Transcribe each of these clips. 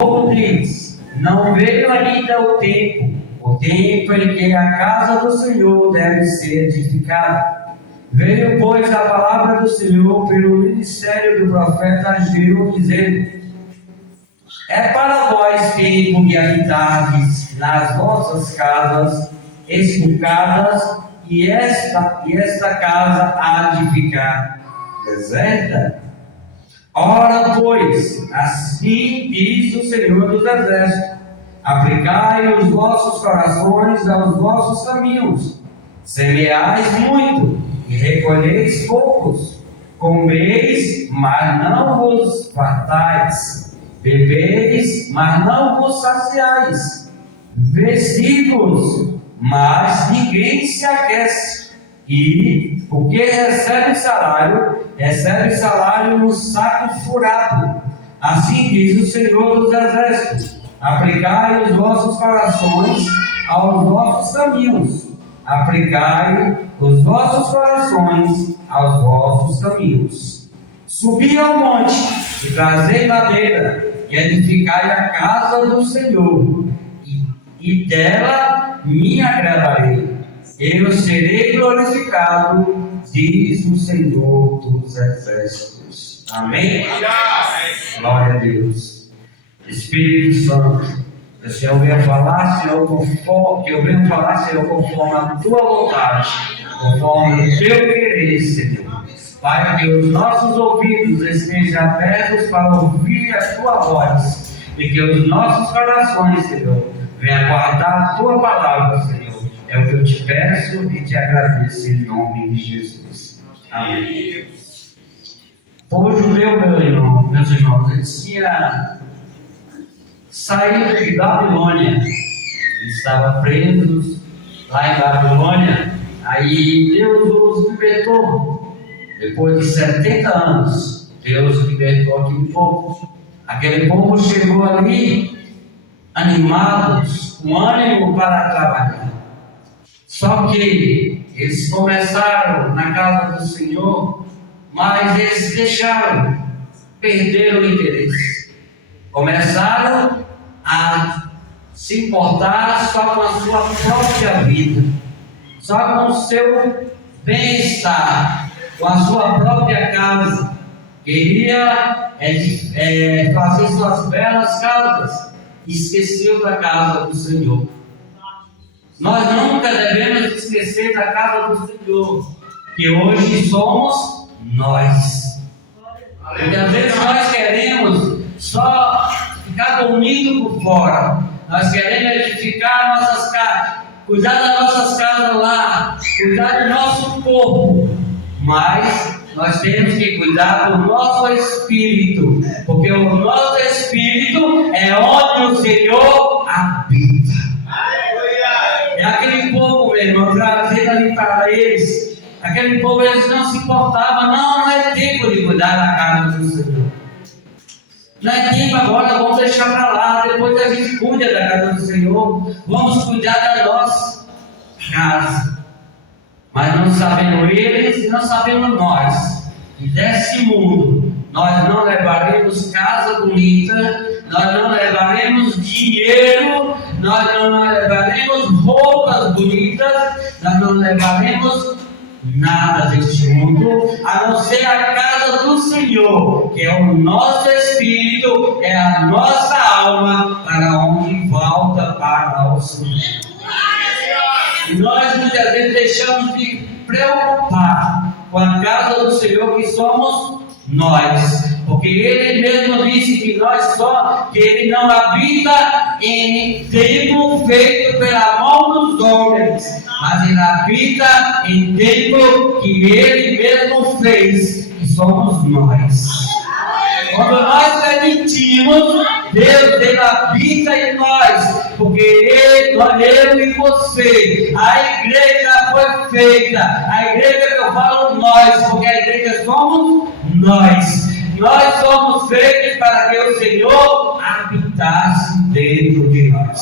povo diz: não veio ainda o tempo em que a casa do Senhor deve ser edificada. Veio, pois, a palavra do Senhor pelo ministério do profeta Ageu, dizendo: é para vós tempo de habitardes nas vossas casas estucadas, e esta casa há de ficar deserta. Ora, pois, assim diz o Senhor dos Exércitos: aplicai os vossos corações aos vossos caminhos, semeais muito e recolheis poucos, comeis, mas não vos fartais, bebeis, mas não vos saciais, vestis-vos, mas ninguém se aquece, e o que recebe salário no saco furado. Assim diz o Senhor dos Exércitos: aplicai os vossos corações aos vossos caminhos, aplicai os vossos corações aos vossos caminhos. Subi ao monte e trazei madeira, e edificai a casa do Senhor, e dela me agradarei. Eu serei glorificado, diz o Senhor dos Exércitos. Amém? Glória a Deus. Espírito Santo, o Senhor venha falar, Senhor, conforme a tua vontade, conforme o teu querer, Senhor. Pai, que os nossos ouvidos estejam abertos para ouvir a tua voz, e que os nossos corações, Senhor, venham guardar a tua palavra, Senhor. É o que eu te peço e te agradeço em nome de Jesus. Amém. O povo judeu, meus irmãos, eles tinham saído de Babilônia. Eles estavam presos lá em Babilônia. Aí Deus os libertou. Depois de 70 anos, Deus libertou aquele povo. Aquele povo chegou ali animados, com ânimo para trabalhar. Só que eles começaram na casa do Senhor, mas eles perderam o interesse. Começaram a se importar só com a sua própria vida, só com o seu bem-estar, com a sua própria casa. Queria fazer suas belas casas, esqueceu da casa do Senhor. Nós nunca devemos esquecer da casa do Senhor, que hoje somos nós. Porque às vezes nós queremos só ficar bonito por fora, nós queremos edificar nossas casas, cuidar das nossas casas lá, cuidar do nosso corpo, mas nós temos que cuidar do nosso espírito, porque o nosso espírito é onde o Senhor habita. É aquele povo, meu irmão, trazendo ali para eles. Aquele povo, eles não se importavam. Não é tempo de cuidar da casa do Senhor. Não é tempo agora, vamos deixar para lá. Depois a gente cuida da casa do Senhor. Vamos cuidar da nossa casa. Mas não sabendo eles, não sabendo nós. E desse mundo, nós não levaremos casa bonita, nós não levaremos dinheiro, nós não levaremos roupas bonitas, nós não levaremos nada deste mundo, a não ser a casa do Senhor, que é o nosso espírito, é a nossa alma, para onde volta para o Senhor. E nós muitas vezes deixamos de preocupar com a casa do Senhor, que somos nós, porque Ele mesmo disse que que Ele não habita em templo feito pela mão dos homens, mas Ele habita em templo que Ele mesmo fez, que somos nós. Quando nós permitimos, Deus Ele habita em nós, porque eu e você, a igreja foi feita, a igreja que eu falo nós, porque a igreja somos nós. Nós somos feitos para que o Senhor habitasse dentro de nós.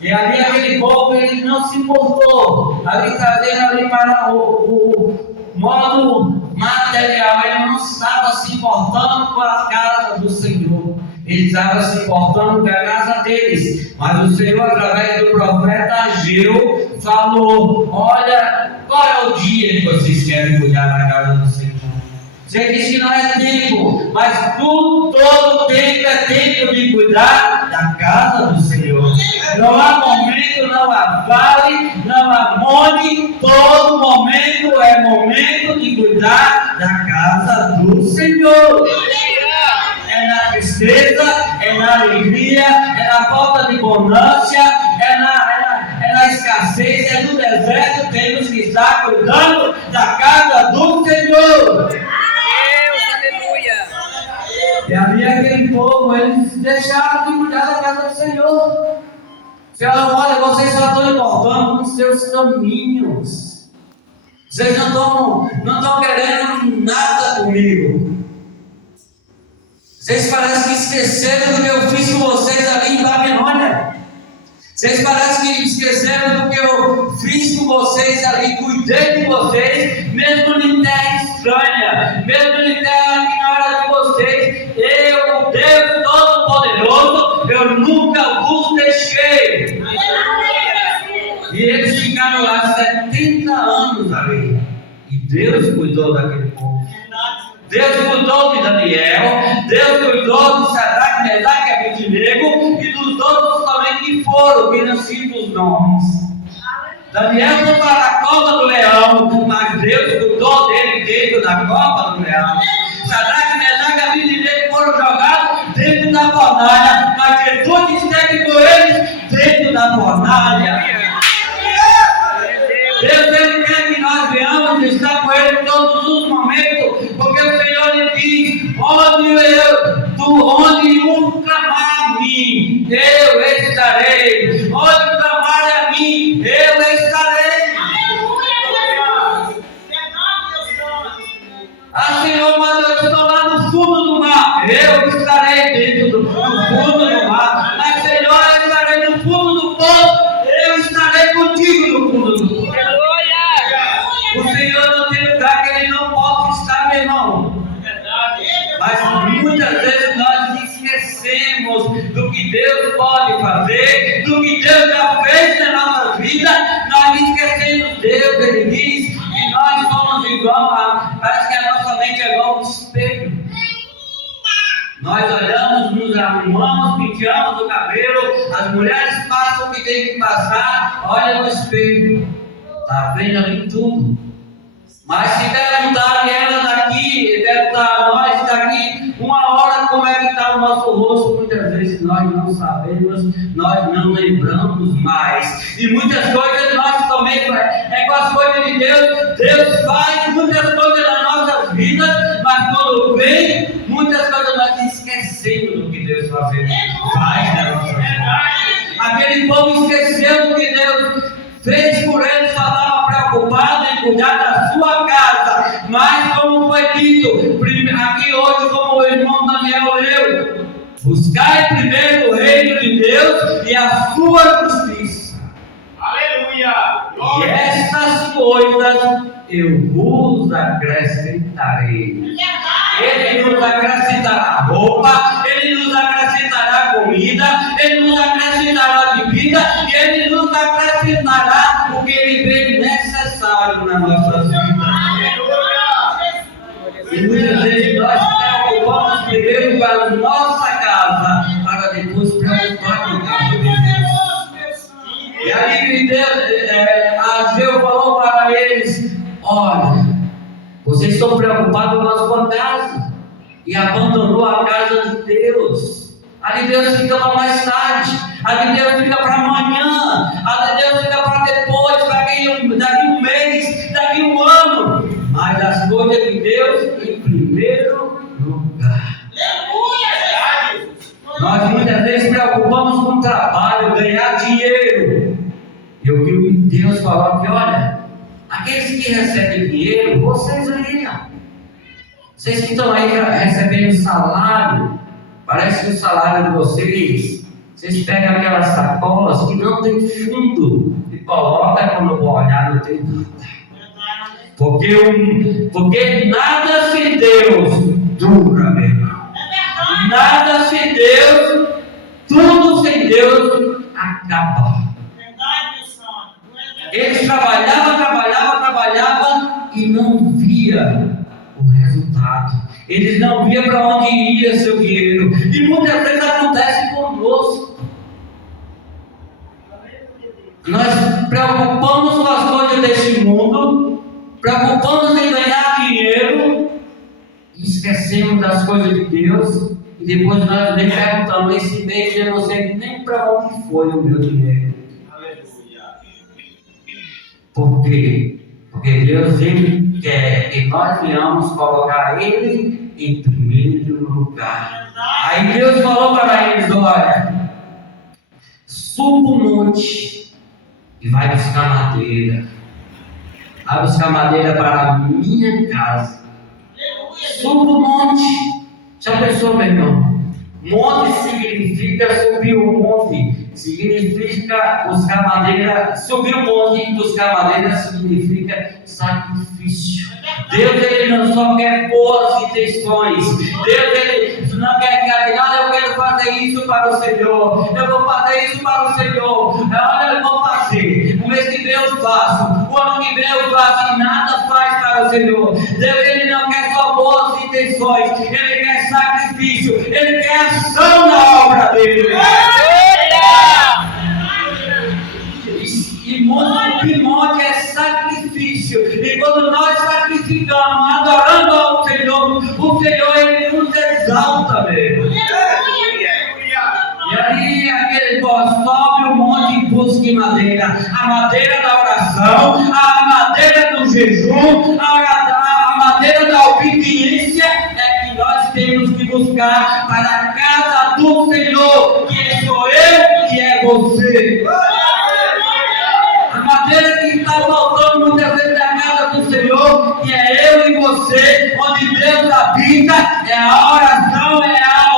E ali aquele povo, ele não se importou, ali trazendo ali para o modo material, ele não estava se importando com a casa do Senhor. ele estava se importando com a casa deles, mas o Senhor, através do profeta Ageu, falou: olha, qual é o dia que vocês querem cuidar da casa do Senhor? Você disse que não é tempo, mas todo tempo é tempo de cuidar da casa do Senhor. Não há momento, não há vale, não há monte, todo momento é momento de cuidar da casa do Senhor. É na tristeza, é na alegria, é na falta de bonância, é na escassez, é no deserto, temos que estar cuidando da casa do Senhor. E ali aquele povo, eles deixaram de cuidar da casa do Senhor. Falaram: olha, vocês só estão importando com os seus caminhos. Vocês não estão querendo nada comigo. Vocês parecem que esqueceram do que eu fiz com vocês ali em Babilônia. Vocês parecem que esqueceram do que eu fiz com vocês ali, cuidei de vocês, mesmo em terra estranha, mesmo em terra que não era de vocês. Eu, o Deus Todo-Poderoso, eu nunca vos deixei. E eles ficaram lá 70 anos ali. E Deus cuidou daquele povo. Deus cuidou de Daniel, Deus cuidou de Sadraque, Mesaque e Abednego e dos outros também que foram, que não citam os nomes. Daniel foi para a cova do leão, mas Deus cuidou dele dentro da cova do leão. Sadraque, Mesaque e Abednego foram jogados dentro da fornalha, mas Jesus esteve com eles dentro da fornalha. Deus, Ele quer que nós venhamos estar com Ele em todos os momentos, porque o Senhor lhe diz: onde um clamar a mim, eu estarei. Onde clamar a mim, eu estarei. Ah, Senhor, mas eu estou lá no fundo do mar, eu estarei dentro do fundo do mar. Mas, Senhor, eu estarei no fundo do poço, eu estarei contigo no fundo do poço. O Senhor não tem lugar que Ele não possa estar, meu irmão. Mas muitas vezes nós esquecemos do que Deus pode fazer, do que Deus já fez na nossa vida. Nós esquecemos Deus. Ele diz que nós somos igual parece que a nossa mente é igual um espelho. Nós olhamos, nos arrumamos, penteamos o cabelo, as mulheres passam o que tem que passar, olha no espelho, está vendo ali tudo. Mas se perguntarem ela daqui, perguntar a nós daqui, uma hora como é que está o nosso rosto, muitas vezes nós não sabemos, nós não lembramos mais. E muitas coisas nós também, é com as coisas de Deus, Deus faz muitas coisas nas nossas vidas, mas quando vem, muitas coisas nós esquecemos do que Deus faz na nossa vida. Aquele povo esqueceu do que Deus fez por eles, só estava preocupado em cuidar da sua casa. Mas como foi dito aqui hoje, como o irmão Daniel leu, buscai primeiro o reino de Deus e a sua justiça. Aleluia! E estas coisas eu vos acrescentarei. Ele nos acrescentará roupa, Ele nos acrescentará comida, Ele nos acrescentará bebida e Ele nos acrescentará o que Ele vê necessário nas nossas vidas. E muitas vezes nós preocupamos primeiro para a nossa casa, para depois preocupar com a casa de Deus. E aí Ageu falou para eles: olha, vocês estão preocupados com a sua casa e abandonou a casa de Deus. A de Deus fica para mais tarde, a de Deus fica para amanhã, a de Deus fica para depois, daqui um mês, daqui um ano. Mas as coisas de Deus em primeiro lugar. Nós muitas vezes preocupamos com o trabalho, ganhar dinheiro. Eu vi Deus falar que, olha, aqueles que recebem dinheiro, vocês aí, vocês que estão aí recebendo salário, parece que o salário de vocês pegam aquelas sacolas que não tem fundo e colocam, quando eu vou olhar, não tem nada. Porque nada sem Deus dura, meu irmão. nada sem Deus, tudo sem Deus acaba. Eles trabalhavam e não via o resultado. Eles não viam para onde ia seu dinheiro. E muitas vezes acontece conosco. Nós preocupamos com as coisas deste mundo, preocupamos em ganhar dinheiro e esquecemos das coisas de Deus. E depois nós nem perguntamos: esse mês eu não sei nem para onde foi o meu dinheiro. Por quê? Porque Deus, Ele quer que nós venhamos colocar Ele em primeiro lugar. Aí Deus falou para eles: olha, suba o monte e vai buscar madeira. Vai buscar madeira para a minha casa. Suba o monte. Já pensou, meu irmão? Monte significa subir o monte. Significa buscar madeira. Subir o monte e buscar madeira significa sacrifício. Deus, Ele não só quer boas intenções. Deus, Ele não quer que eu quero fazer isso para o Senhor. Eu vou fazer isso para o Senhor. Olha, eu vou fazer. O mês que vem eu faço. O ano que vem eu faço. E nada faz para o Senhor. Deus, Ele não quer só boas intenções. Ele quer sacrifício. Ele quer ação na obra dele. E monte é sacrifício. E quando nós sacrificamos, adorando ao Senhor, o Senhor, Ele nos exalta mesmo. E aí aquele sobe o monte e busca madeira. A madeira da oração, a madeira do jejum, a madeira da obediência é que nós temos que buscar para a casa do Senhor, que sou eu, que é você. A madeira que está faltando muitas vezes na casa do Senhor, que é eu e você, onde Deus habita, é a oração, é a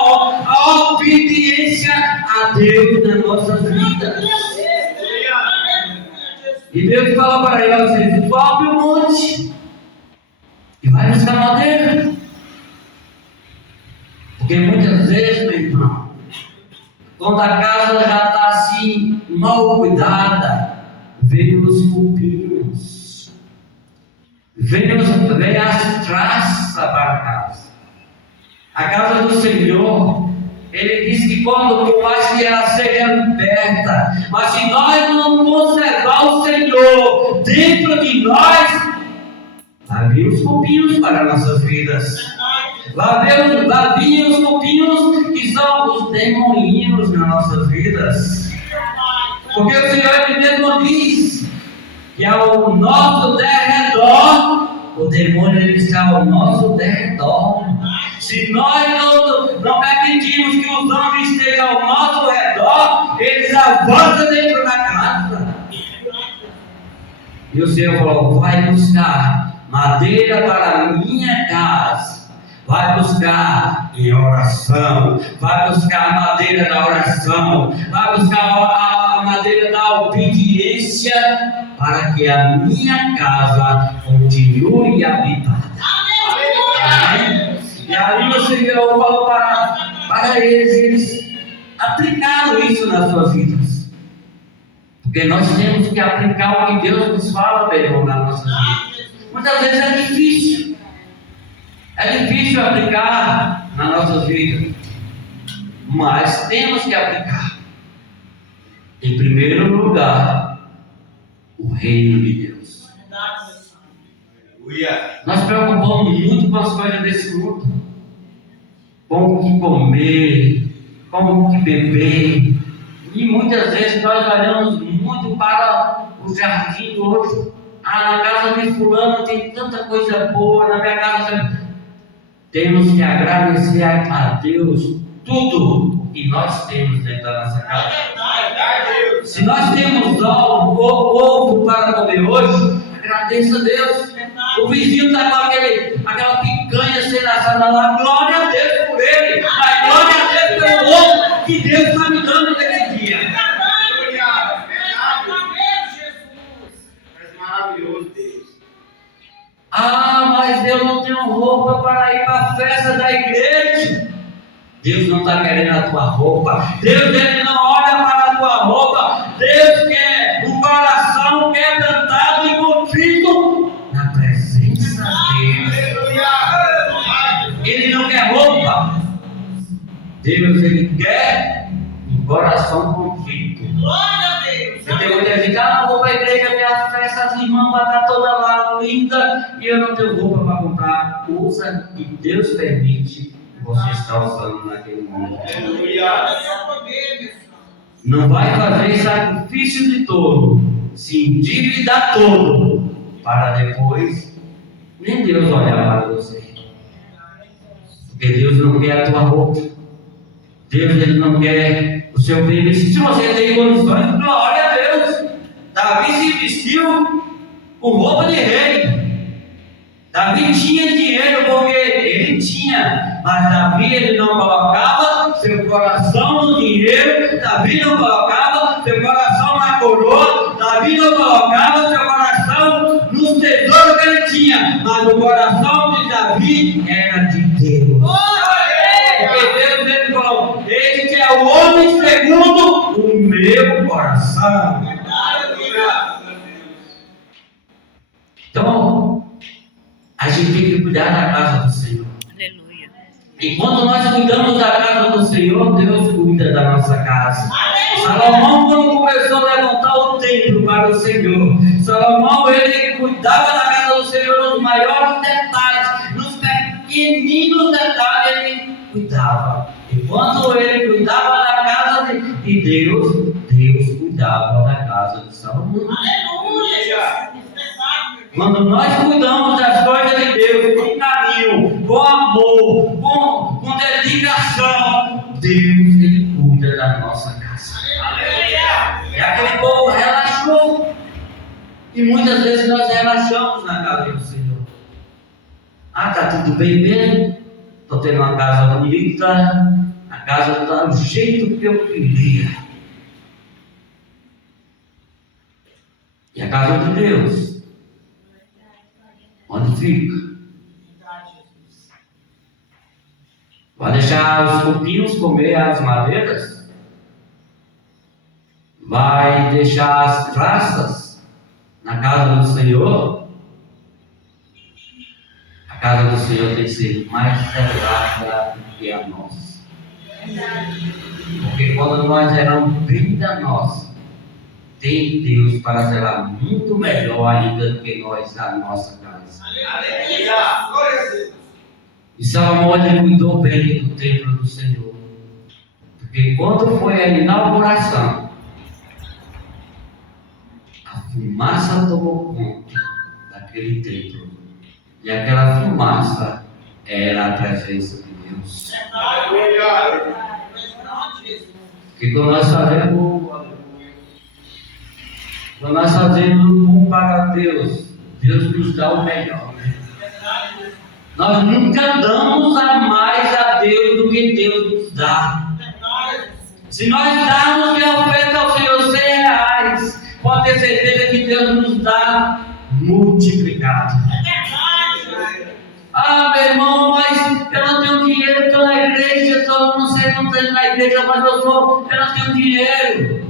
obediência a Deus nas nossas vidas. E Deus fala para eles: sobe o monte e vai buscar madeira. Porque muitas vezes, meu irmão, quando a casa já está assim, mal cuidada, vem os cupinhos, vem as traças para casa. A casa do Senhor, Ele diz que por mais que ela seja liberta, mas se nós não conservar o Senhor dentro de nós, vai vir os cupinhos para nossas vidas. Vai vir os cupinhos que são os demoninhos nas nossas vidas. Porque o Senhor, Ele mesmo diz que ao nosso derredor, o demônio, ele está ao nosso derredor. Se nós não permitirmos que os anjos estejam ao nosso redor, eles avançam dentro da casa. E o Senhor falou: vai buscar madeira para a minha casa. Vai buscar em oração, vai buscar a madeira da oração, vai buscar a madeira da obediência, para que a minha casa continue habitada. Amém? E aí o Senhor falou para eles aplicaram isso nas suas vidas. Porque nós temos que aplicar o que Deus nos fala, meu irmão, nas nossas vidas. Muitas vezes é difícil. É difícil aplicar nas nossas vidas, mas temos que aplicar. Em primeiro lugar, o reino de Deus. Nós preocupamos muito com as coisas desse mundo, com o que comer, com o que beber, e muitas vezes nós olhamos muito para o jardim do outro. Na casa de fulano tem tanta coisa boa, na minha casa. Temos que agradecer a Deus tudo que nós temos dentro da nossa casa. Se nós temos ovo para comer hoje, agradeça a Deus. O vizinho está com aquela picanha sendo assada lá, glória a Deus por ele, mas glória a Deus pelo ovo que Deus está me dando nesse dia. Maravilhoso Deus. Mas eu não tenho roupa para ir para a festa da igreja. Deus não está querendo a tua roupa. Deus ele não olha para a tua roupa. Deus quer um coração quebrantado e contrito na presença dele. Ele não quer roupa. Deus ele quer um coração contrito. Você tem muita gente, não vou para a igreja ver as festas, as irmãs vão estar toda lá linda e eu não tenho roupa para comprar. Usa e Deus permite que você está usando naquele momento. Não vai fazer sacrifício de todo, se endividar todo, para depois nem Deus olhar para você. Porque Deus não quer a tua roupa. Deus ele não quer o seu bem. Se você tem condições, glória a Deus. Davi se vestiu com roupa de rei. Davi tinha dinheiro porque ele tinha, mas Davi ele não colocava seu coração no dinheiro. Davi não colocava seu coração na coroa. Davi não colocava seu coração nos tesouros que ele tinha, mas o coração de Davi era de Deus. Porque Deus ele falou: este é o homem segundo o meu coração. Então, a gente tem que cuidar da casa do Senhor. Aleluia. E quando nós cuidamos da casa do Senhor, Deus cuida da nossa casa. Salomão, quando começou a levantar o templo para o Senhor, Salomão ele cuidava da casa do Senhor nos maiores detalhes, nos pequeninos detalhes ele cuidava. E quando ele cuidava da casa de Deus, Deus cuidava da casa de Salomão. Aleluia. Quando nós cuidamos das coisas de Deus com carinho, com amor, com dedicação, Deus ele cuida da nossa casa. E aquele povo relaxou. E muitas vezes nós relaxamos na casa do Senhor. Ah, está tudo bem mesmo? Estou tendo uma casa bonita. A casa está do jeito que eu queria. E a casa de Deus? Onde fica? Vai deixar os cupinhos comer as madeiras? Vai deixar as traças na casa do Senhor? A casa do Senhor tem que ser mais sagrada do que a nossa. Porque quando nós zeramos bem da nossa, tem Deus para zelar muito melhor ainda do que nós a nossa casa. E Salomão ele cuidou bem do templo do Senhor. Porque quando foi a inauguração, a fumaça tomou conta daquele templo. E aquela fumaça era a presença de Deus. Porque quando nós fazemos um bom para Deus, Deus nos dá o melhor. Nós nunca damos a mais a Deus do que Deus nos dá. Se nós darmos de oferta ao Senhor R$100, pode ter certeza que Deus nos dá multiplicado. Ah, meu irmão, mas eu não tenho dinheiro, estou na igreja, não sei quanto tempo na igreja, mas eu não tenho dinheiro.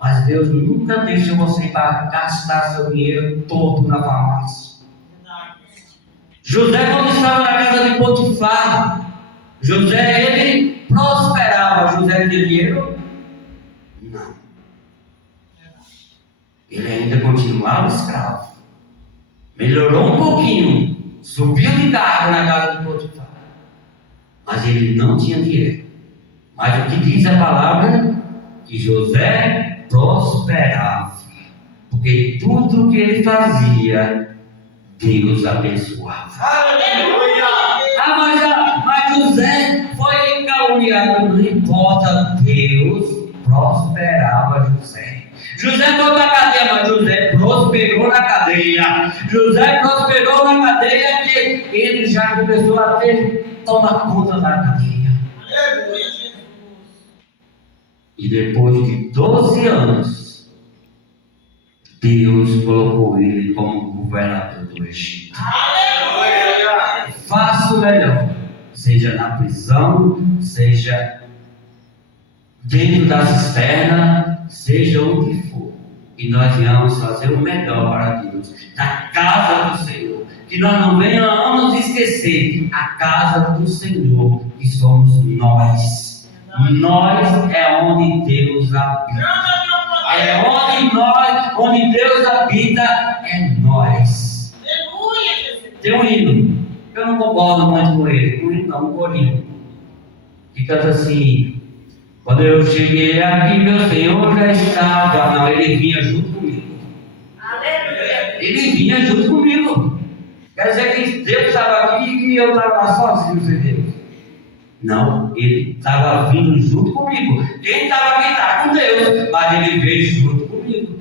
Mas Deus nunca deixa você gastar seu dinheiro todo na farmácia. José, quando estava na casa de Potifar, José, ele prosperava. José tinha dinheiro? Não. Ele ainda continuava escravo. Melhorou um pouquinho. Subiu de cargo na casa de Potifar. Mas ele não tinha dinheiro. Mas o que diz a palavra? Que José prosperava. Porque tudo que ele fazia, Deus abençoava. Aleluia! Mas José foi caluniado. Não importa, Deus prosperava José. José foi para a cadeia, mas José prosperou na cadeia. José prosperou na cadeia que ele já começou a tomar conta da cadeia. E depois de 12 anos, Deus colocou ele como governador do Egito. Faça o melhor. seja na prisão, seja dentro da cisterna, seja onde for. E nós vamos fazer o melhor para Deus, da casa do Senhor. Que nós não venhamos esquecer a casa do Senhor, que somos nós. Nós é onde Deus habita. Onde Deus habita é nós. Tem um hino, eu não concordo muito com ele, um hino não, um corinho, que canta assim: quando eu cheguei aqui, meu Senhor já estava. Não, ele vinha junto comigo. Aleluia. Ele vinha junto comigo. Quer dizer que Deus estava aqui e eu estava lá sozinho sem Deus. Não, ele estava vindo junto comigo. Quem estava aqui estava com Deus, mas ele veio junto comigo.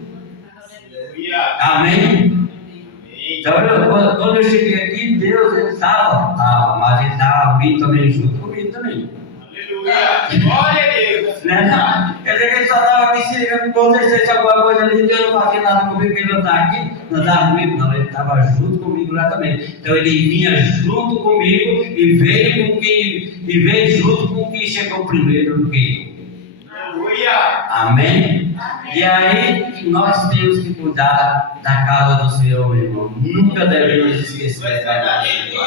Amém? Então, quando eu cheguei aqui, Deus, ele estava, mas ele estava vindo também junto comigo também. Aleluia. Glória a Deus. Não, quer dizer que ele só estava aqui se acontecesse alguma coisa ali, Deus não fazia nada comigo, ele não estava aqui, não estava comigo, não, ele estava junto comigo lá também. Então ele vinha junto comigo e veio junto com quem chegou primeiro do que eu. Aleluia. Amém? E aí que nós temos que cuidar da casa do Senhor, meu irmão. Nunca devemos esquecer da casa do Senhor.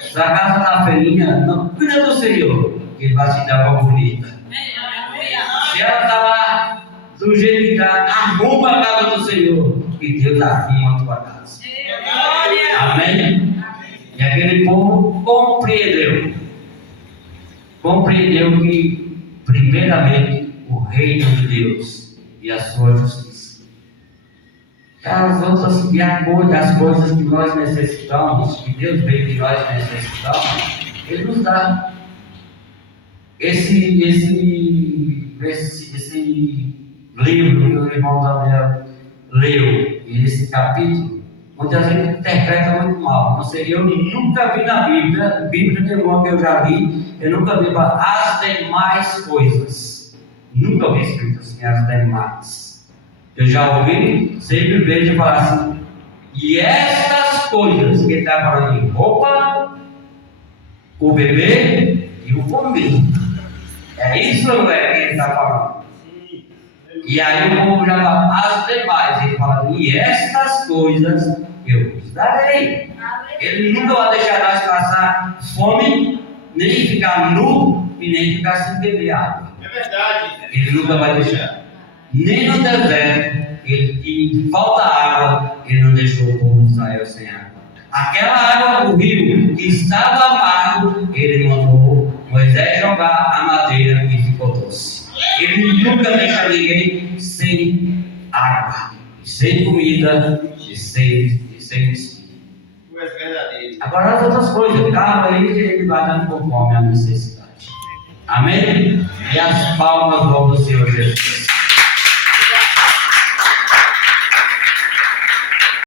Se a casa está feinha, não cuida do Senhor, que ele vai te dar uma bonita. Se ela está lá do jeito que está, arruma a casa do Senhor, que Deus arruma a tua casa. Amém? E aquele povo compreendeu que, primeiramente, o reino de Deus e a sua justiça. As coisas que nós necessitamos, que Deus vê que nós necessitamos, Ele nos dá. Esse livro que o irmão Daniel leu, e esse capítulo, muita gente interpreta muito mal. Não sei, eu nunca vi na Bíblia nenhuma que eu já li, eu nunca vi as demais coisas. Nunca vi escrito assim, as demais. Eu já ouvi, sempre vejo falar assim, e estas coisas que está falando de roupa, o bebê e o comer. É isso, não é, que ele está falando. E aí o povo já fala, as demais, ele fala, e estas coisas eu vos darei. Ele nunca vai deixar nós passar fome, nem ficar nu e nem ficar sem beber água. É verdade. Ele nunca vai deixar. Nem no deserto, que falta água, ele não deixou o povo de Israel sem água. Aquela água do rio que estava amargo, ele mandou Moisés jogar a madeira e ficou doce. Ele nunca deixa ninguém sem água, sem comida e sem vestido. Tu és verdadeiro. Agora as outras coisas, carro aí, ele vai dando conforme a necessidade. Amém? E as palmas vão do Senhor Jesus.